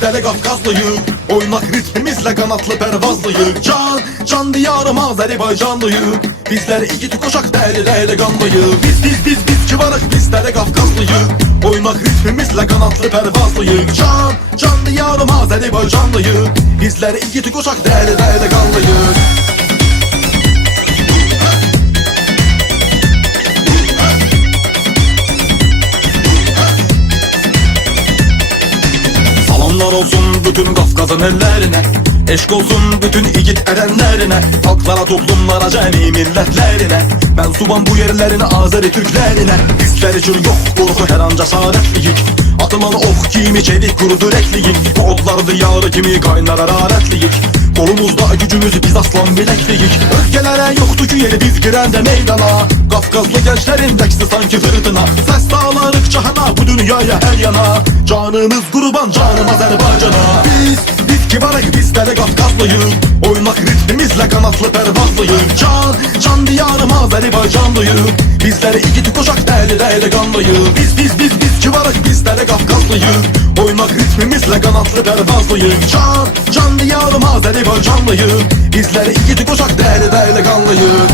bizleri Kafkaslıyıq. Oynak ritmimizle kanatlı pervazlıyıq. Can diyarım Azerbaycanlıyıq. Bizleri iki koşak deli qanlıyıq. Biz ki varıq bizleri Kafkaslıyıq. Oynak ritmimizle kanatlı pervazlıyıq. Can diyarım Azerbaycanlıyıq. Bizleri iki koşak deli qanlıyıq. Salamlar olsun bütün Kafkazın ellerine, eşk olsun bütün igit erenlerine, halklara, toplumlara, cemi milletlerine. Ben suban bu yerlerine, Azeri Türklerine. Bizler için yok korku, her an cesaretliyik. Atılan ok kimi çelik kurudur ekliyin. Bu otlar diyarı kimi kaynar hararetliyik. Kolumuzda gücümüz biz aslan bilekliyik. Özgelere yoktu ki yeri biz girende meydana. Kafkazlı gençlerin deksi sanki fırtına. Ses dağlarık cahana, bu dünyaya her yana. Canımız kurban, canım Azerbaycan'a. Biz ki varık bizleri Kafkaslıyıq. Oynak ritmimizle kanatlı pervazlıyıq. Can diyarım Azerbaycanlıyıq. Bizleri iki koşak deli qanlıyıq. Biz ki varık bizleri Kafkaslıyıq. Oynak ritmimizle kanatlı pervazlıyıq. Can diyarım Azerbaycanlıyıq. Bizleri iki koşak deli qanlıyıq.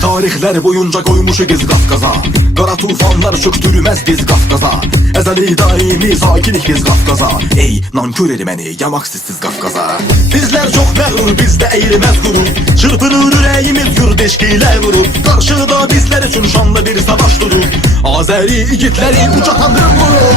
Tarihler boyunca koymuşuz biz Kafkaza. Kara tufanlar çöktürmez biz Kafkaza. Ezeli daimi sakinik biz Kafkaza. Ey nankör ermeni, yamak sizsiz Kafkaza. Bizler çok məğrur, bizde eğrilmez gurur. Çırpınır yüreğimiz yurt eşkiyle vurur. Karşıda bizler için şanlı bir savaş durur. Azeri igitleri uçatan vurur.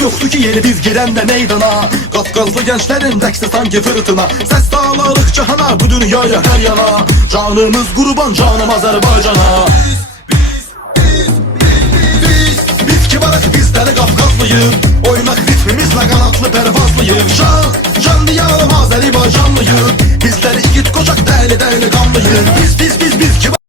Yoktu ki yeri biz girende meydana. Kafkazlı gençlerin deksi sanki fırtına. Ses dağlarık cahana, bu dünyaya her yana. Canımız kurban, canım Azerbaycan'a. Biz ki varık bizleri Kafkaslıyıq. Oynak ritmimizle kanatlı pervazlıyıq.